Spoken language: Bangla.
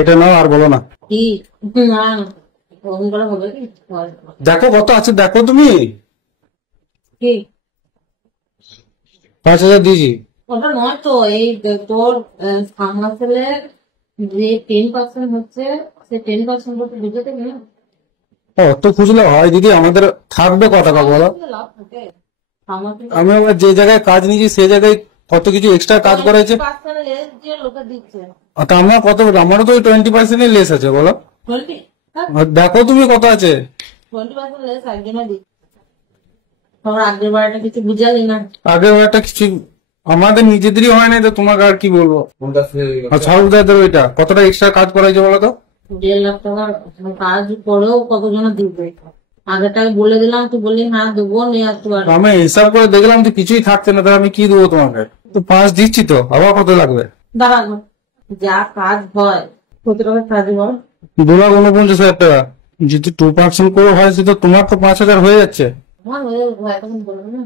এটা নাও, আর বলো না। কি না ওরকম করে হবে কি? দেখো কত আছে, দেখো তুমি। কি 5,000 দিয়েছি। ওটা নয় তো, এই তোর সামনা ছেলের যে 10% হচ্ছে, সে 10% করতে বুঝতে না। অত খুঁজলে হয় দিদি? আমাদের থাকবে ক টাকা বলো? লাভ থাকে আমাকে আমি আবার যে জায়গায় কাজ নিয়েছি সে জায়গায় কত কিছু এক্সট্রা কাজ করেছে। 20% যে লোকে দিচ্ছে তা আমার কত, আমারও তো 20% লেস আছে বলো। 20 আর দেখো তুমি কত আছে। 20% লেস একজনে দিচ্ছে। তোমার আগের বারটা কিছু বুঝালি না। আগের একটা কিছু আমাদের নিজেদেরই হয় না, তো তোমাকে আর কি বলবো। আর সাউদাদের ওইটা কতটা এক্সট্রা কাজ করাইছে বলো তো। 1.5 লাখ টাকার কাজ করেও কতজন দিবে? আগেরটাই বলে দিলাম, তুই বললি হ্যাঁ দেবো, নিয়ে আসতে পারবো। আমি হিসাব করে দেখলাম তো কিছুই থাকছে না, তাহলে আমি কি দেবো তোমাকে? তো 5 দিচ্ছি তো, আবার কত লাগবে? দাঁড়ানো, যা কাজ হয় কত টাকা কাজ বল? 2,49,000 টাকা। যদি 2% করে হয় সে তো তোমার তো 5,000 হয়ে যাচ্ছে। আমার হয়ে যাবে, এখন বলবো না।